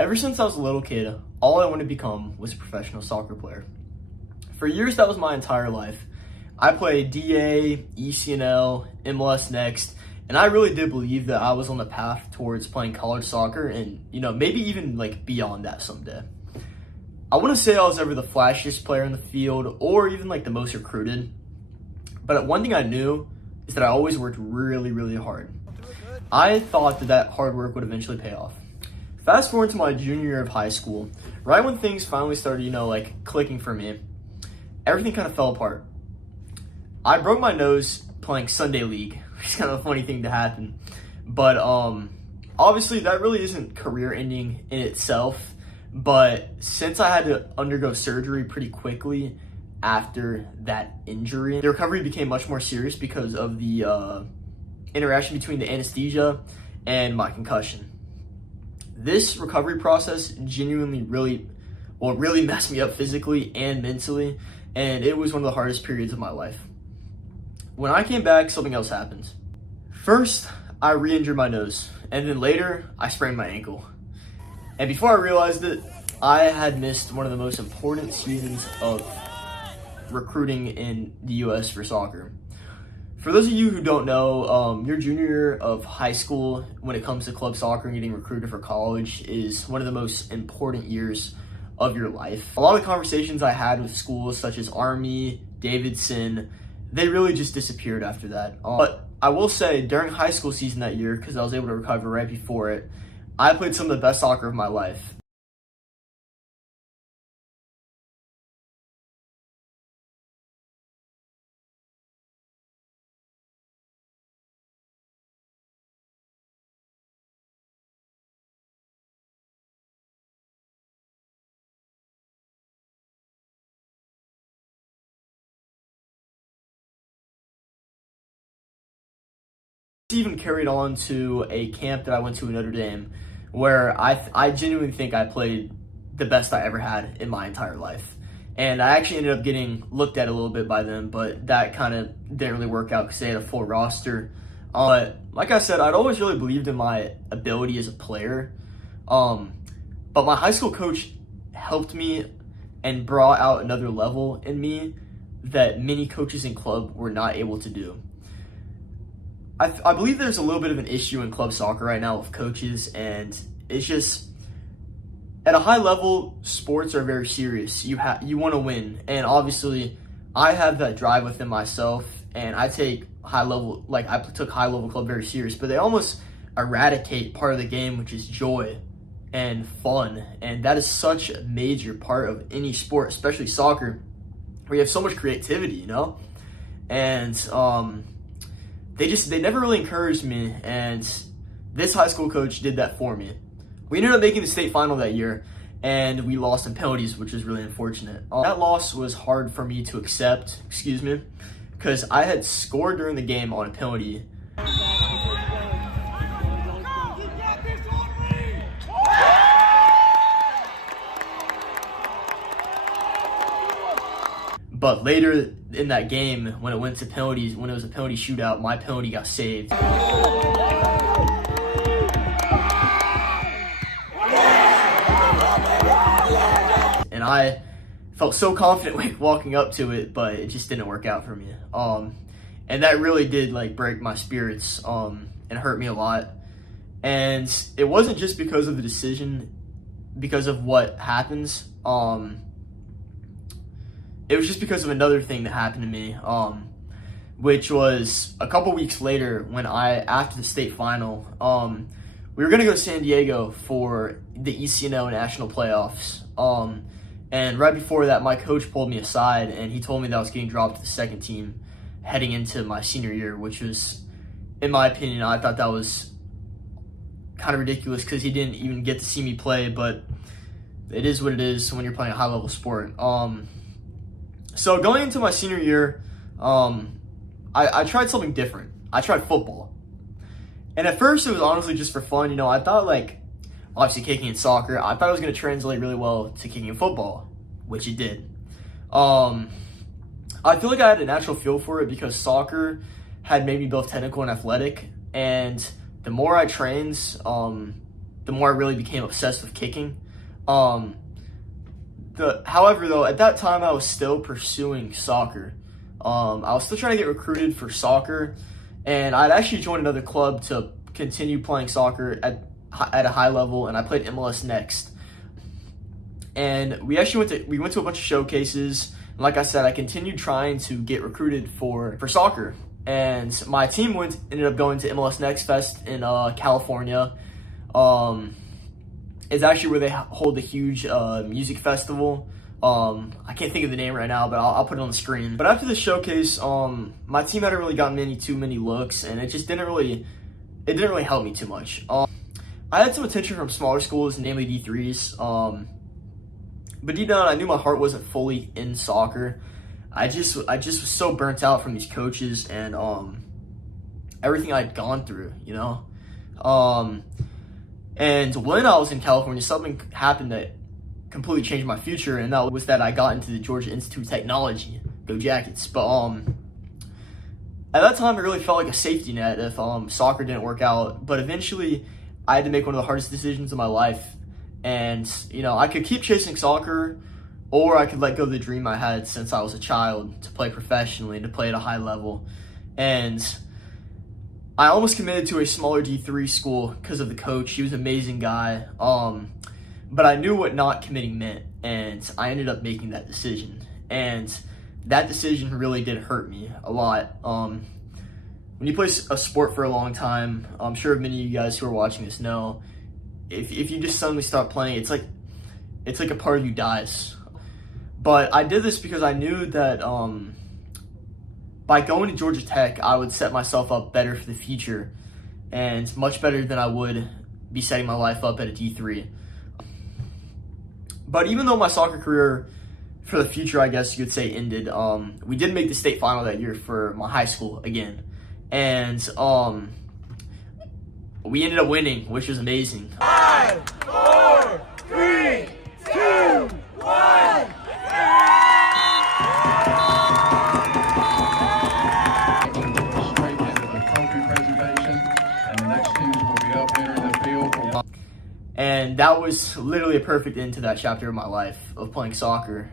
Ever since I was a little kid, all I wanted to become was a professional soccer player. For years, that was my entire life. I played DA, 𝐒𝐮𝐬𝐢, MLS Next, and I really did believe that I was on the path towards playing college soccer and, maybe even like beyond that someday. I wouldn't say I was ever the flashiest player in the field or even like the most recruited, but one thing I knew is that I always worked really, really hard. I thought that hard work would eventually pay off. Fast forward to my junior year of high school, right when things finally started, clicking for me, everything kind of fell apart. I broke my nose playing Sunday League, which is kind of a funny thing to happen. But obviously that really isn't career ending in itself. But since I had to undergo surgery pretty quickly after that injury, the recovery became much more serious because of the interaction between the anesthesia and my concussion. This recovery process genuinely really messed me up physically and mentally, and it was one of the hardest periods of my life. When I came back, something else happened. First, I re-injured my nose, and then later, I sprained my ankle. And before I realized it, I had missed one of the most important seasons of recruiting in the US for soccer. For those of you who don't know, your junior year of high school, when it comes to club soccer and getting recruited for college, is one of the most important years of your life. A lot of conversations I had with schools such as Army, Davidson, they really just disappeared after that. But I will say, during high school season that year, because I was able to recover right before it, I played some of the best soccer of my life. Even carried on to a camp that I went to in Notre Dame, where I genuinely think I played the best I ever had in my entire life. And I actually ended up getting looked at a little bit by them, but that kind of didn't really work out because they had a full roster. But like I said, I'd always really believed in my ability as a player. But my high school coach helped me and brought out another level in me that many coaches in club were not able to do. I believe there's a little bit of an issue in club soccer right now with coaches, and it's just, at a high level, sports are very serious. You want to win, and obviously, I have that drive within myself, and I take I took high level club very serious, but they almost eradicate part of the game, which is joy and fun, and that is such a major part of any sport, especially soccer, where you have so much creativity, and they never really encouraged me, and this high school coach did that for me. We ended up making the state final that year, and we lost in penalties, which was really unfortunate. That loss was hard for me to accept, because I had scored during the game on a penalty. But later in that game, when it went to penalties, when it was a penalty shootout, my penalty got saved. And I felt so confident walking up to it, but it just didn't work out for me. And that really did break my spirits and hurt me a lot. And it wasn't just because of the decision, because of what happens. It was just because of another thing that happened to me, which was a couple weeks later when after the state final, we were going to go to San Diego for the 𝐒𝐮𝐬𝐢 national playoffs. And right before that, my coach pulled me aside and he told me that I was getting dropped to the second team heading into my senior year, which was, in my opinion, I thought that was kind of ridiculous because he didn't even get to see me play, but it is what it is when you're playing a high-level sport. So going into my senior year, I tried something different. I tried football. And at first, it was honestly just for fun. I thought, obviously kicking in soccer, I thought it was going to translate really well to kicking in football, which it did. I feel like I had a natural feel for it because soccer had made me both technical and athletic. And the more I trained, the more I really became obsessed with kicking. However, though, at that time I was still pursuing soccer. I was still trying to get recruited for soccer, and I'd actually joined another club to continue playing soccer at a high level, and I played MLS Next. And we went to a bunch of showcases. And like I said, I continued trying to get recruited for soccer. And my team ended up going to MLS Next Fest in California. It's actually where they hold a huge music festival. I can't think of the name right now, but I'll put it on the screen. But after the showcase, my team hadn't really gotten too many looks, and it just didn't really help me too much. I had some attention from smaller schools, namely D3s. But deep down, I knew my heart wasn't fully in soccer. I just was so burnt out from these coaches and everything I'd gone through, you know. And when I was in California, something happened that completely changed my future, and that was that I got into the Georgia Institute of Technology. Go Jackets! But at that time, it really felt like a safety net if soccer didn't work out. But eventually, I had to make one of the hardest decisions of my life. And, you know, I could keep chasing soccer, or I could let go of the dream I had since I was a child to play professionally and to play at a high level. And I almost committed to a smaller D3 school because of the coach. He was an amazing guy. But I knew what not committing meant, and I ended up making that decision. And that decision really did hurt me a lot. When you play a sport for a long time, I'm sure many of you guys who are watching this know, if you just suddenly stop playing, it's like a part of you dies. But I did this because I knew that by going to Georgia Tech, I would set myself up better for the future, and much better than I would be setting my life up at a D3. But even though my soccer career for the future, I guess you could say, ended, we did make the state final that year for my high school again. And we ended up winning, which was amazing. 5, 4, 3, 2, 1. Straight into the trophy presentation, and the next teams will be up entering the field for. And that was literally a perfect end to that chapter of my life of playing soccer.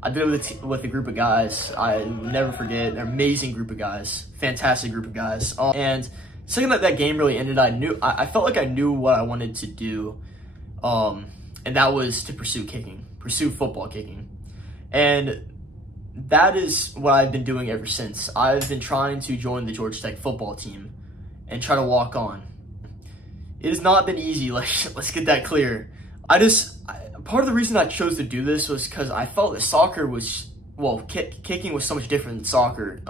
I did it with a group of guys I will never forget. An amazing group of guys, fantastic group of guys. And second that game really ended, I felt like I knew what I wanted to do, and that was to pursue football kicking. And that is what I've been doing ever since. I've been trying to join the Georgia Tech football team and try to walk on. It has not been easy, let's get that clear. Part of the reason I chose to do this was because I felt that soccer was, kicking was so much different than soccer.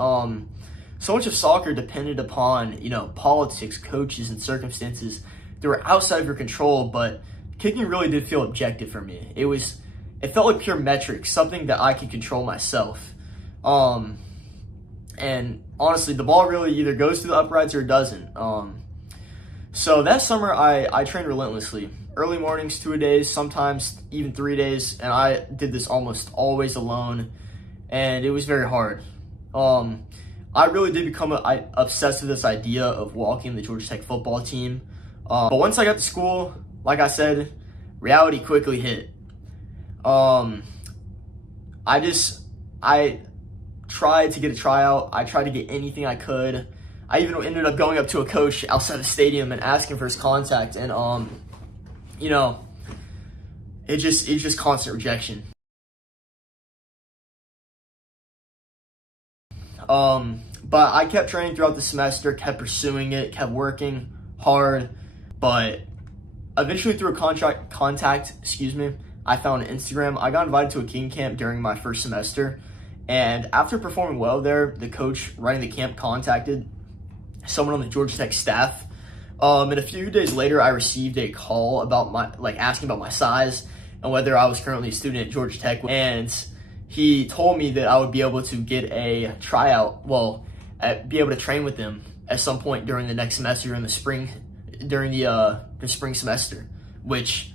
So much of soccer depended upon, you know, politics, coaches, and circumstances that were outside of your control, but kicking really did feel objective for me. It felt like pure metrics, something that I could control myself. And honestly, the ball really either goes to the uprights or it doesn't. So that summer, I trained relentlessly. Early mornings, 2 a days, sometimes even 3 days, and I did this almost always alone, and it was very hard. I really did become obsessed with this idea of walking the Georgia Tech football team. But once I got to school, like I said, reality quickly hit. I tried to get a tryout. I tried to get anything I could. I even ended up going up to a coach outside the stadium and asking for his contact, and you know, it's just constant rejection. But I kept training throughout the semester, kept pursuing it, kept working hard, but eventually through a contact, I found Instagram. I got invited to a king camp during my first semester, and after performing well there, the coach running the camp contacted someone on the Georgia Tech staff. And a few days later, I received a call about asking about my size and whether I was currently a student at Georgia Tech. And he told me that I would be able to get a tryout, be able to train with them at some point during the next semester, during the spring semester, which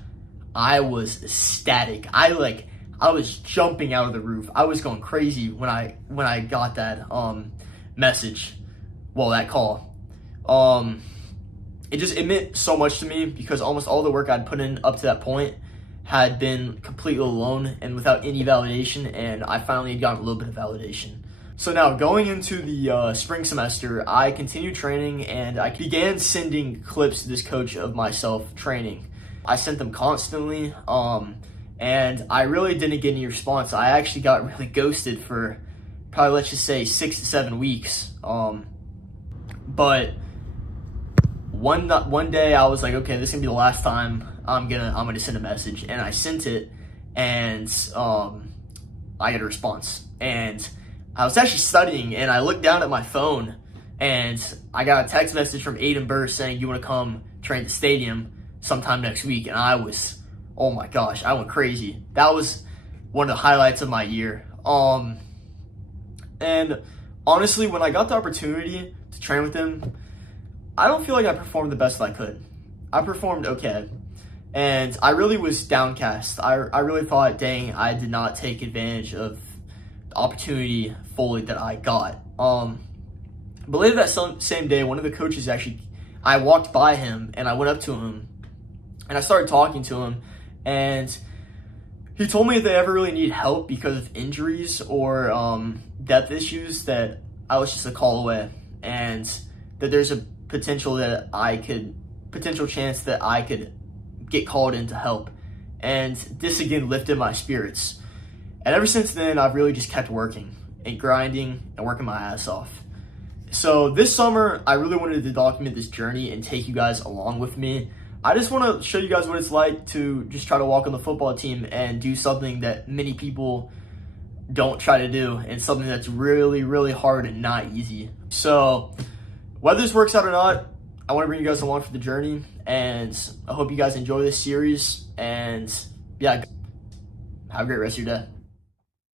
I was ecstatic. I was jumping out of the roof. I was going crazy when I got that message, that call. it meant so much to me because almost all the work I'd put in up to that point had been completely alone and without any validation, and I finally had gotten a little bit of validation. So now, going into the spring semester, I continued training, and I began sending clips to this coach of myself training. I sent them constantly, and I really didn't get any response. I actually got really ghosted for probably, let's just say, 6 to 7 weeks. But one day I was like, okay, this is gonna be the last time I'm gonna send a message, and I sent it, and I got a response. And I was actually studying, and I looked down at my phone, and I got a text message from Aiden Burr saying, "You want to come train at the stadium sometime next week?" And I was, oh my gosh, I went crazy. That was one of the highlights of my year. And honestly, when I got the opportunity to train with him, I don't feel like I performed the best I could. I performed okay, and I really was downcast. I really thought, dang, I did not take advantage of the opportunity fully that I got. But later that same day, one of the coaches I walked by him, and I went up to him, and I started talking to him, and he told me if they ever really need help because of injuries or depth issues, that I was just a call away, and that there's a potential chance that I could get called in to help. And this again lifted my spirits. And ever since then, I've really just kept working and grinding and working my ass off. So this summer, I really wanted to document this journey and take you guys along with me. I just want to show you guys what it's like to just try to walk on the football team and do something that many people don't try to do, and something that's really, really hard and not easy. So whether this works out or not, I want to bring you guys along for the journey, and I hope you guys enjoy this series. And yeah, have a great rest of your day.